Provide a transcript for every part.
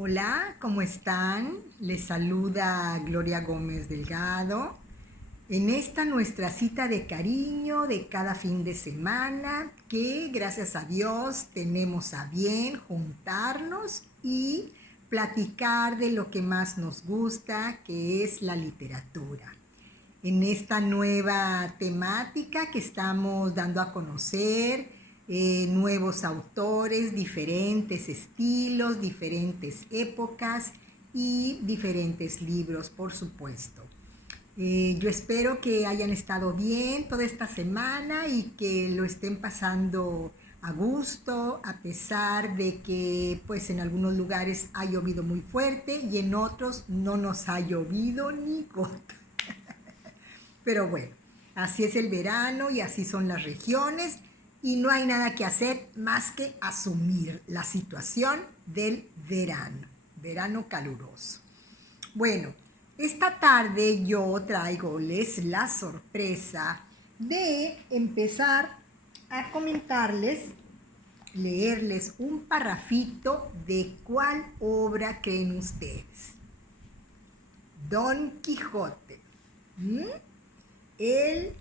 Hola, ¿cómo están? Les saluda Gloria Gómez Delgado. En esta nuestra cita de cariño de cada fin de semana, que gracias a Dios tenemos a bien juntarnos y platicar de lo que más nos gusta, que es la literatura. En esta nueva temática que estamos dando a conocer, nuevos autores, diferentes estilos, diferentes épocas y diferentes libros, por supuesto. Yo espero que hayan estado bien toda esta semana y que lo estén pasando a gusto, a pesar de que pues en algunos lugares ha llovido muy fuerte y en otros no nos ha llovido ni gota. Pero bueno, así es el verano y así son las regiones y no hay nada que hacer más que asumir la situación del verano caluroso. Bueno, esta tarde yo traigoles la sorpresa de empezar a comentarles, leerles un parrafito de cuál obra creen ustedes. Don Quijote. El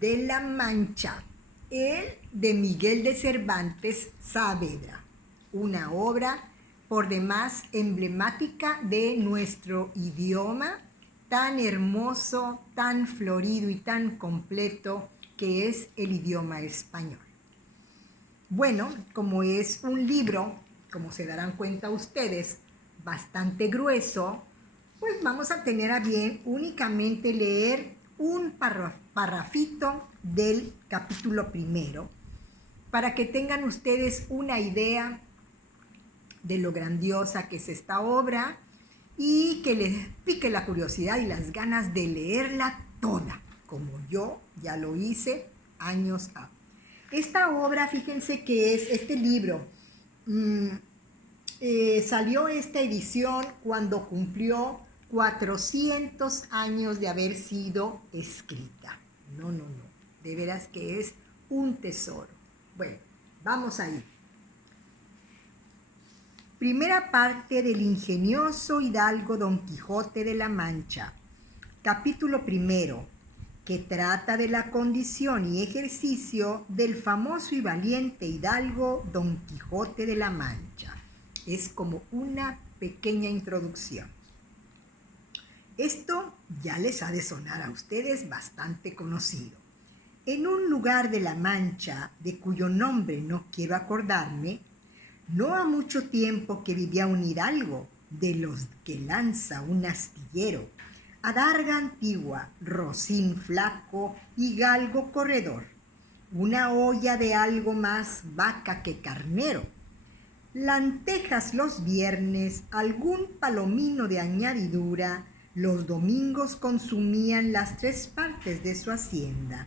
de la Mancha, el de Miguel de Cervantes Saavedra, una obra por demás emblemática de nuestro idioma, tan hermoso, tan florido y tan completo que es el idioma español. Bueno, como es un libro, como se darán cuenta ustedes, bastante grueso, pues vamos a tener a bien únicamente leer un parrafito del capítulo primero para que tengan ustedes una idea de lo grandiosa que es esta obra y que les pique la curiosidad y las ganas de leerla toda, como yo ya lo hice años atrás. Esta obra, fíjense que es este libro, salió esta edición cuando cumplió 400 años de haber sido escrita. No, de veras que es un tesoro. Bueno, vamos ahí. Primera parte del ingenioso hidalgo Don Quijote de la Mancha. Capítulo primero, que trata de la condición y ejercicio del famoso y valiente hidalgo Don Quijote de la Mancha. Es como una pequeña introducción. Esto ya les ha de sonar a ustedes bastante conocido. En un lugar de la Mancha, de cuyo nombre no quiero acordarme, no ha mucho tiempo que vivía un hidalgo, de los que lanza un astillero, adarga antigua, rocín flaco y galgo corredor, una olla de algo más vaca que carnero, lentejas los viernes, algún palomino de añadidura, los domingos consumían las 3 partes de su hacienda.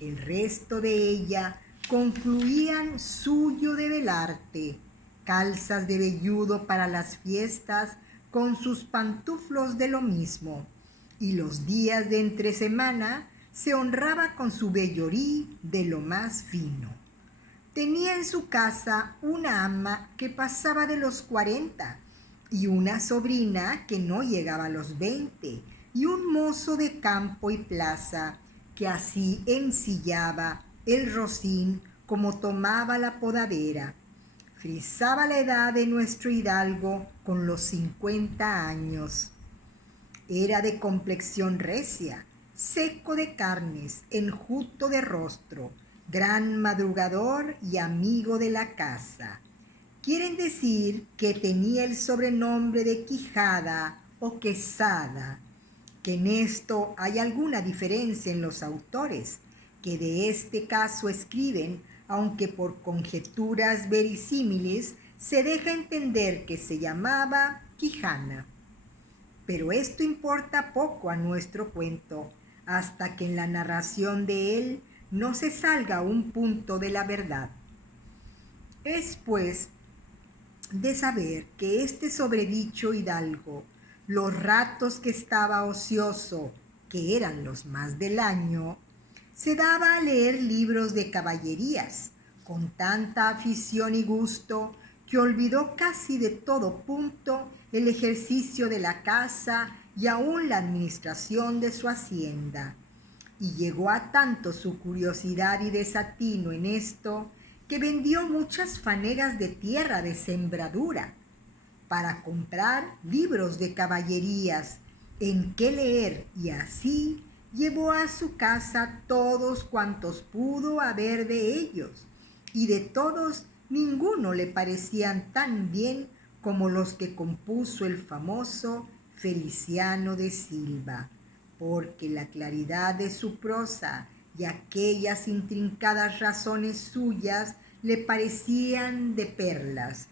El resto de ella concluían suyo de velarte, calzas de velludo para las fiestas con sus pantuflos de lo mismo, y los días de entre semana se honraba con su vellorí de lo más fino. Tenía en su casa una ama que pasaba de los 40 y una sobrina que no llegaba a los 20 y un mozo de campo y plaza que así ensillaba el rocín como tomaba la podadera. Frisaba la edad de nuestro hidalgo con los 50 años. Era de complexión recia, seco de carnes, enjuto de rostro, gran madrugador y amigo de la casa. Quieren decir que tenía el sobrenombre de Quijada o Quesada, que en esto hay alguna diferencia en los autores, que de este caso escriben, aunque por conjeturas verisímiles se deja entender que se llamaba Quijana. Pero esto importa poco a nuestro cuento, hasta que en la narración de él no se salga un punto de la verdad. Es, pues, de saber que este sobredicho hidalgo, los ratos que estaba ocioso, que eran los más del año, se daba a leer libros de caballerías, con tanta afición y gusto que olvidó casi de todo punto el ejercicio de la casa y aún la administración de su hacienda. Y llegó a tanto su curiosidad y desatino en esto, que vendió muchas fanegas de tierra de sembradura para comprar libros de caballerías en que leer, y así llevó a su casa todos cuantos pudo haber de ellos, y de todos ninguno le parecían tan bien como los que compuso el famoso Feliciano de Silva, porque la claridad de su prosa y aquellas intrincadas razones suyas le parecían de perlas,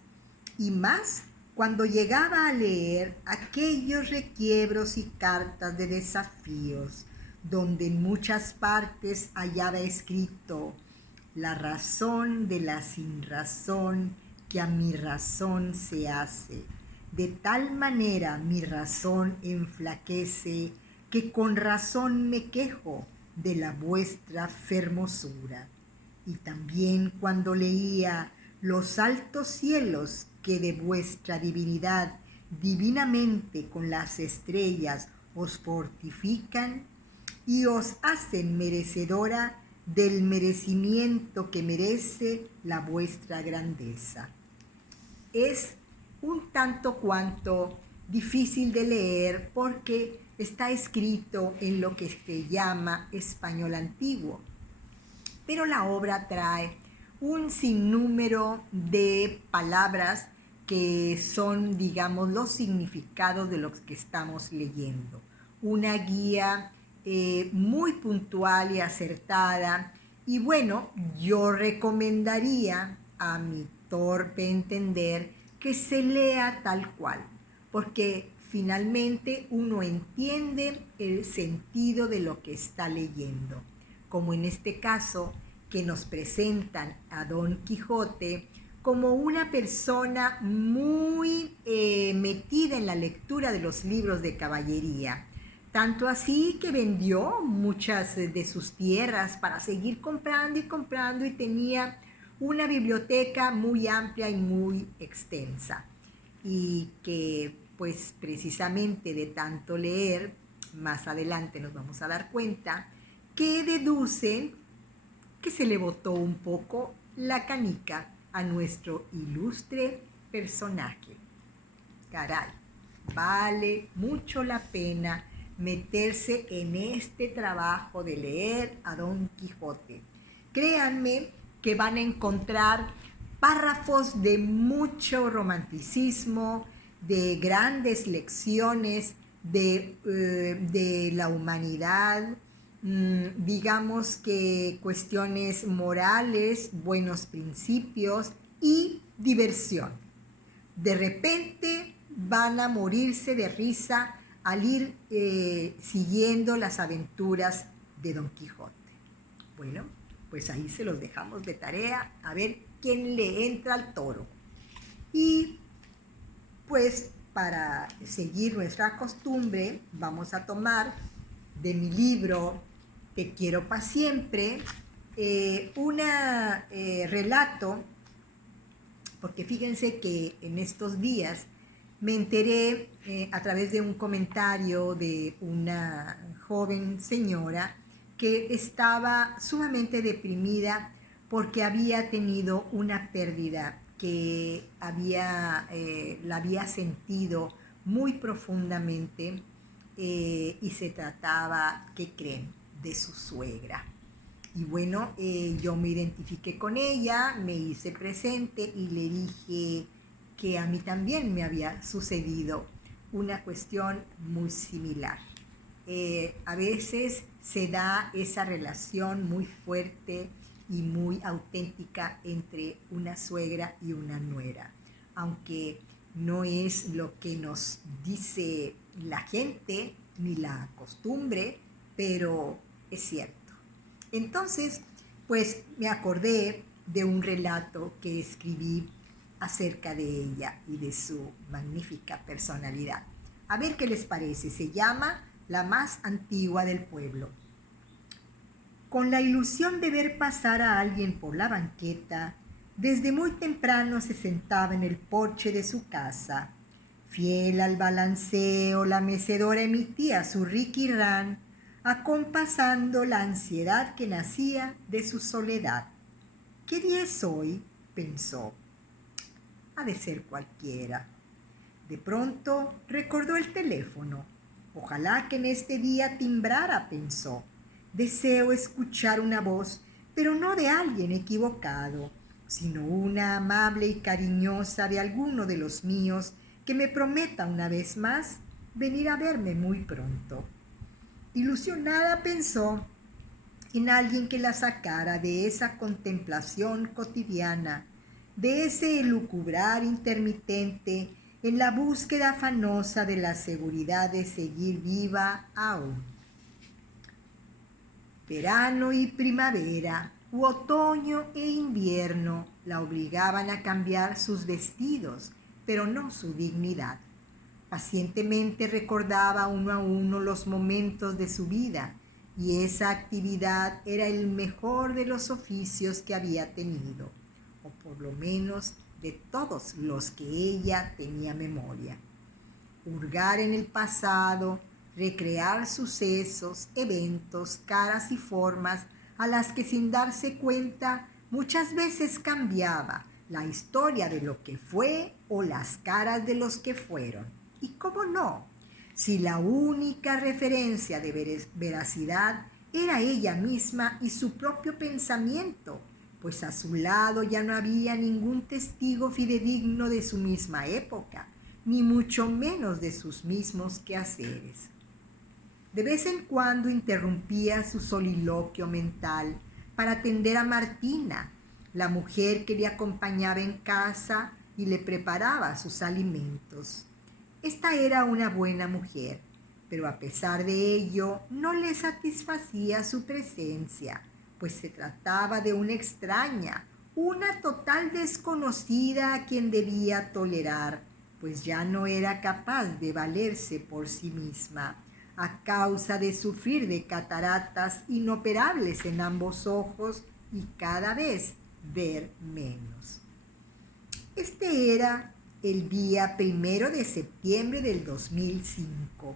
y más cuando llegaba a leer aquellos requiebros y cartas de desafíos, donde en muchas partes hallaba escrito: la razón de la sinrazón que a mi razón se hace, de tal manera mi razón enflaquece, que con razón me quejo de la vuestra fermosura. Y también cuando leía los altos cielos que de vuestra divinidad divinamente con las estrellas os fortifican y os hacen merecedora del merecimiento que merece la vuestra grandeza. Es un tanto cuanto difícil de leer porque está escrito en lo que se llama español antiguo, pero la obra trae un sinnúmero de palabras que son, digamos, los significados de lo que estamos leyendo. Una guía muy puntual y acertada. Y bueno, yo recomendaría a mi torpe entender que se lea tal cual, porque finalmente uno entiende el sentido de lo que está leyendo, como en este caso que nos presentan a Don Quijote como una persona muy metida en la lectura de los libros de caballería, tanto así que vendió muchas de sus tierras para seguir comprando y comprando, y tenía una biblioteca muy amplia y muy extensa, y que pues precisamente de tanto leer, más adelante nos vamos a dar cuenta que deducen que se le botó un poco la canica a nuestro ilustre personaje. Caray, vale mucho la pena meterse en este trabajo de leer a Don Quijote. Créanme que van a encontrar párrafos de mucho romanticismo, de grandes lecciones de la humanidad, digamos que cuestiones morales, buenos principios y diversión. De repente van a morirse de risa al ir siguiendo las aventuras de Don Quijote. Bueno, pues ahí se los dejamos de tarea, a ver quién le entra al toro. Y pues para seguir nuestra costumbre, vamos a tomar de mi libro Te quiero pa' siempre un relato, porque fíjense que en estos días me enteré a través de un comentario de una joven señora que estaba sumamente deprimida porque había tenido una pérdida que la había sentido muy profundamente, y se trataba, ¿qué creen?, de su suegra. Y bueno, yo me identifiqué con ella, me hice presente y le dije que a mí también me había sucedido una cuestión muy similar. A veces se da esa relación muy fuerte y muy auténtica entre una suegra y una nuera, aunque no es lo que nos dice la gente ni la costumbre, pero es cierto. Entonces, pues me acordé de un relato que escribí acerca de ella y de su magnífica personalidad. A ver qué les parece. Se llama La más antigua del pueblo. Con la ilusión de ver pasar a alguien por la banqueta, Desde muy temprano se sentaba en el porche de su casa. Fiel al balanceo, la mecedora emitía su riquirrán, acompasando la ansiedad que nacía de su soledad. ¿Qué día es hoy?, pensó. Ha de ser cualquiera. De pronto recordó el teléfono. Ojalá que en este día timbrara, pensó. Deseo escuchar una voz, pero no de alguien equivocado, sino una amable y cariñosa de alguno de los míos que me prometa una vez más venir a verme muy pronto. Ilusionada pensó en alguien que la sacara de esa contemplación cotidiana, de ese elucubrar intermitente en la búsqueda afanosa de la seguridad de seguir viva aún. Verano y primavera, u otoño e invierno la obligaban a cambiar sus vestidos, pero no su dignidad. Pacientemente recordaba uno a uno los momentos de su vida, y esa actividad era el mejor de los oficios que había tenido, o por lo menos de todos los que ella tenía memoria. Hurgar en el pasado, recrear sucesos, eventos, caras y formas a las que sin darse cuenta muchas veces cambiaba la historia de lo que fue o las caras de los que fueron. Y cómo no, si la única referencia de veracidad era ella misma y su propio pensamiento, pues a su lado ya no había ningún testigo fidedigno de su misma época, ni mucho menos de sus mismos quehaceres. De vez en cuando interrumpía su soliloquio mental para atender a Martina, la mujer que le acompañaba en casa y le preparaba sus alimentos. Esta era una buena mujer, pero a pesar de ello no le satisfacía su presencia, pues se trataba de una extraña, una total desconocida a quien debía tolerar, pues ya no era capaz de valerse por sí misma, a causa de sufrir de cataratas inoperables en ambos ojos y cada vez ver menos. Este era el día 1 de septiembre del 2005.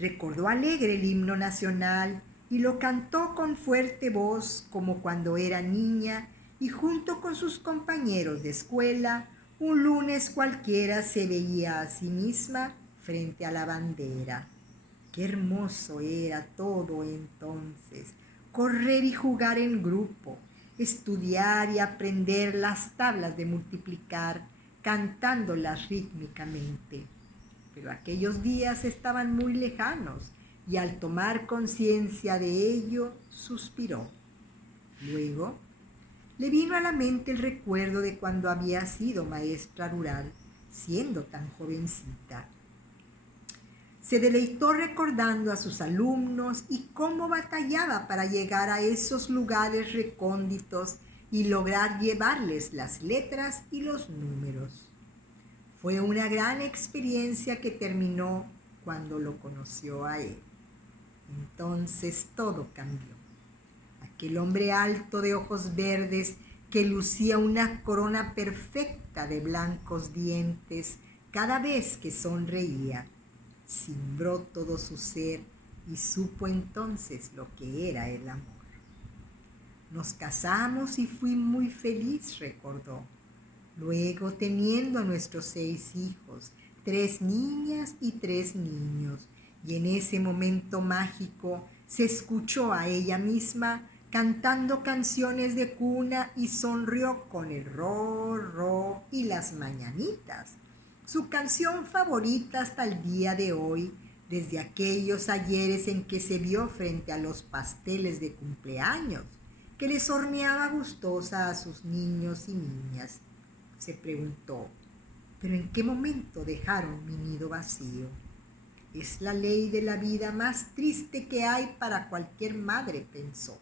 Recordó alegre el himno nacional y lo cantó con fuerte voz como cuando era niña y junto con sus compañeros de escuela, un lunes cualquiera se veía a sí misma frente a la bandera. Qué hermoso era todo entonces, correr y jugar en grupo, estudiar y aprender las tablas de multiplicar, cantándolas rítmicamente. Pero aquellos días estaban muy lejanos y al tomar conciencia de ello, suspiró. Luego, le vino a la mente el recuerdo de cuando había sido maestra rural, siendo tan jovencita. Se deleitó recordando a sus alumnos y cómo batallaba para llegar a esos lugares recónditos y lograr llevarles las letras y los números. Fue una gran experiencia que terminó cuando lo conoció a él. Entonces todo cambió. Aquel hombre alto de ojos verdes que lucía una corona perfecta de blancos dientes cada vez que sonreía, cimbró todo su ser y supo entonces lo que era el amor. Nos casamos y fui muy feliz, recordó. Luego, teniendo a nuestros 6 hijos, 3 niñas y 3 niños, y en ese momento mágico se escuchó a ella misma cantando canciones de cuna y sonrió con el ro, ro y las mañanitas, su canción favorita hasta el día de hoy, desde aquellos ayeres en que se vio frente a los pasteles de cumpleaños, que les horneaba gustosa a sus niños y niñas. Se preguntó, ¿pero en qué momento dejaron mi nido vacío? Es la ley de la vida más triste que hay para cualquier madre, pensó.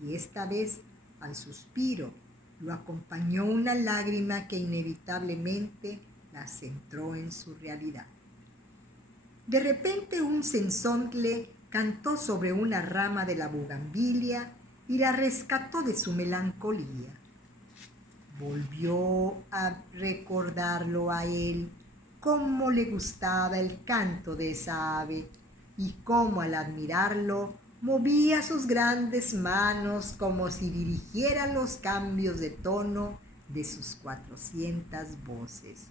Y esta vez, al suspiro, lo acompañó una lágrima que inevitablemente la centró en su realidad. De repente un cenzontle cantó sobre una rama de la bugambilia y la rescató de su melancolía. Volvió a recordarlo a él cómo le gustaba el canto de esa ave y cómo al admirarlo movía sus grandes manos como si dirigiera los cambios de tono de sus 400 voces.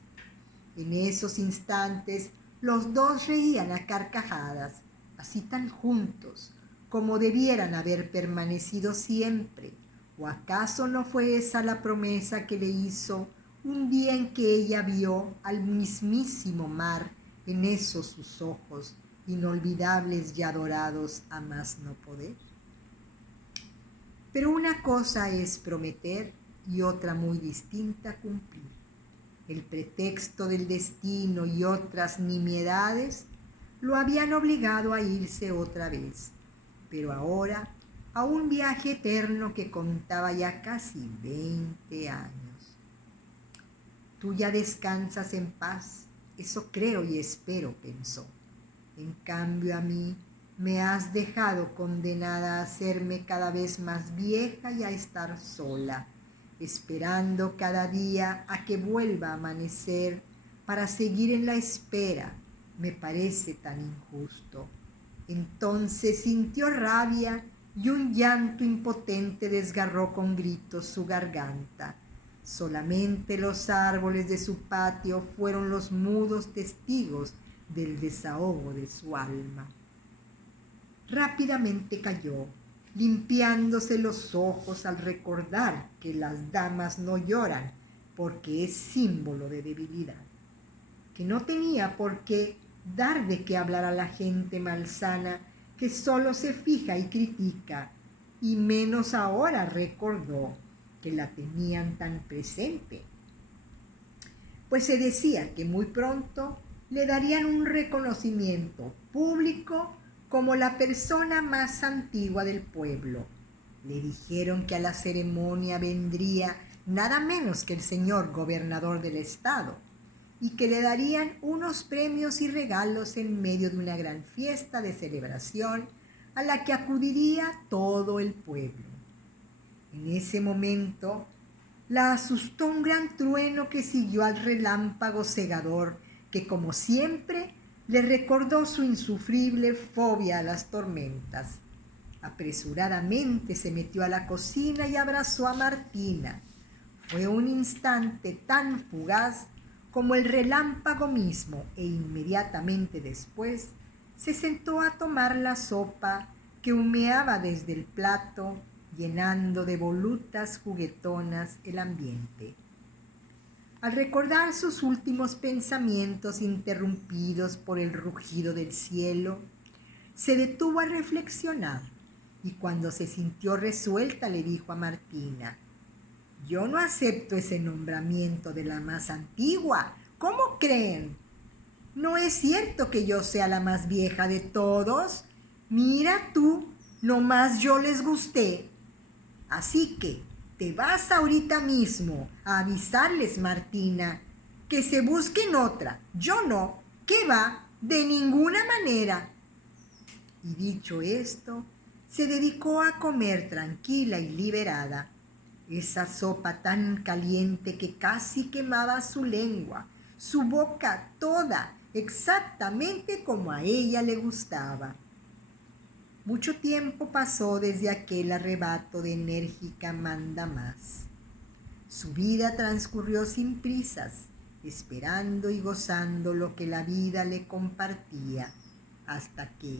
En esos instantes los dos reían a carcajadas, así tan juntos, como debieran haber permanecido siempre. ¿O acaso no fue esa la promesa que le hizo un día en que ella vio al mismísimo mar en esos sus ojos, inolvidables y adorados a más no poder? Pero una cosa es prometer y otra muy distinta cumplir. El pretexto del destino y otras nimiedades lo habían obligado a irse otra vez, pero ahora a un viaje eterno que contaba ya casi 20 años. Tú ya descansas en paz, eso creo y espero, pensó. En cambio a mí me has dejado condenada a hacerme cada vez más vieja y a estar sola, esperando cada día a que vuelva a amanecer para seguir en la espera. Me parece tan injusto. Entonces sintió rabia y un llanto impotente desgarró con gritos su garganta. Solamente los árboles de su patio fueron los mudos testigos del desahogo de su alma. Rápidamente cayó, limpiándose los ojos al recordar que las damas no lloran porque es símbolo de debilidad, que no tenía por qué dar de qué hablar a la gente malsana que solo se fija y critica, y menos ahora recordó que la tenían tan presente, pues se decía que muy pronto le darían un reconocimiento público como la persona más antigua del pueblo. Le dijeron que a la ceremonia vendría nada menos que el señor gobernador del estado y que le darían unos premios y regalos en medio de una gran fiesta de celebración a la que acudiría todo el pueblo. En ese momento la asustó un gran trueno que siguió al relámpago cegador que, como siempre, le recordó su insufrible fobia a las tormentas. Apresuradamente se metió a la cocina y abrazó a Martina. Fue un instante tan fugaz como el relámpago mismo, e inmediatamente después se sentó a tomar la sopa que humeaba desde el plato, llenando de volutas juguetonas el ambiente. Al recordar sus últimos pensamientos interrumpidos por el rugido del cielo, se detuvo a reflexionar y cuando se sintió resuelta le dijo a Martina: «Yo no acepto ese nombramiento de la más antigua. ¿Cómo creen? No es cierto que yo sea la más vieja de todos. Mira tú, nomás yo les gusté. Así que te vas ahorita mismo a avisarles, Martina, que se busquen otra. Yo no. ¿Qué va? De ninguna manera». Y dicho esto, se dedicó a comer tranquila y liberada esa sopa tan caliente que casi quemaba su lengua, su boca toda, exactamente como a ella le gustaba. Mucho tiempo pasó desde aquel arrebato de enérgica manda más. Su vida transcurrió sin prisas, esperando y gozando lo que la vida le compartía, hasta que,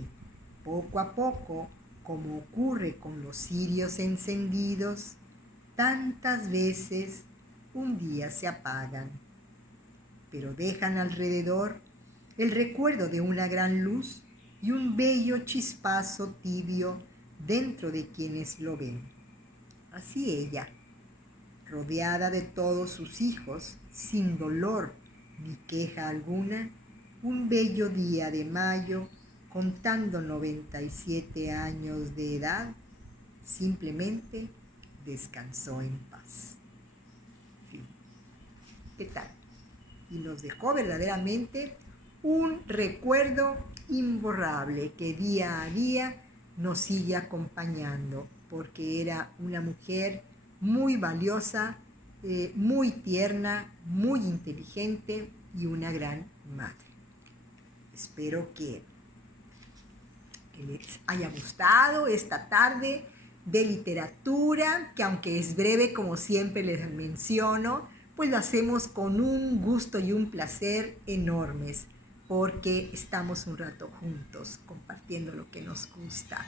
poco a poco, como ocurre con los cirios encendidos, tantas veces un día se apagan, pero dejan alrededor el recuerdo de una gran luz y un bello chispazo tibio dentro de quienes lo ven. Así ella, rodeada de todos sus hijos, sin dolor ni queja alguna, un bello día de mayo, contando 97 años de edad, simplemente descansó en paz. Fin. ¿Qué tal? Y nos dejó verdaderamente un recuerdo imborrable que día a día nos sigue acompañando, porque era una mujer muy valiosa muy tierna, muy inteligente y una gran madre. Espero que les haya gustado esta tarde de literatura, que aunque es breve, como siempre les menciono, pues lo hacemos con un gusto y un placer enormes, porque estamos un rato juntos compartiendo lo que nos gusta.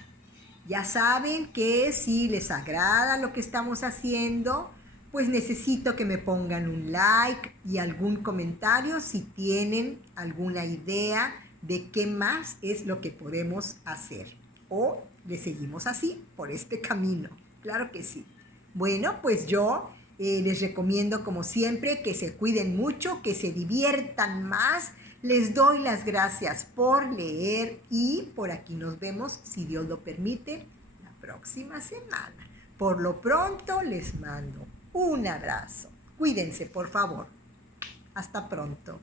Ya saben que si les agrada lo que estamos haciendo, pues necesito que me pongan un like y algún comentario si tienen alguna idea de qué más es lo que podemos hacer. O le seguimos así, por este camino. Claro que sí. Bueno, pues yo les recomiendo como siempre que se cuiden mucho, que se diviertan más. Les doy las gracias por leer y por aquí nos vemos, si Dios lo permite, la próxima semana. Por lo pronto les mando un abrazo. Cuídense, por favor. Hasta pronto.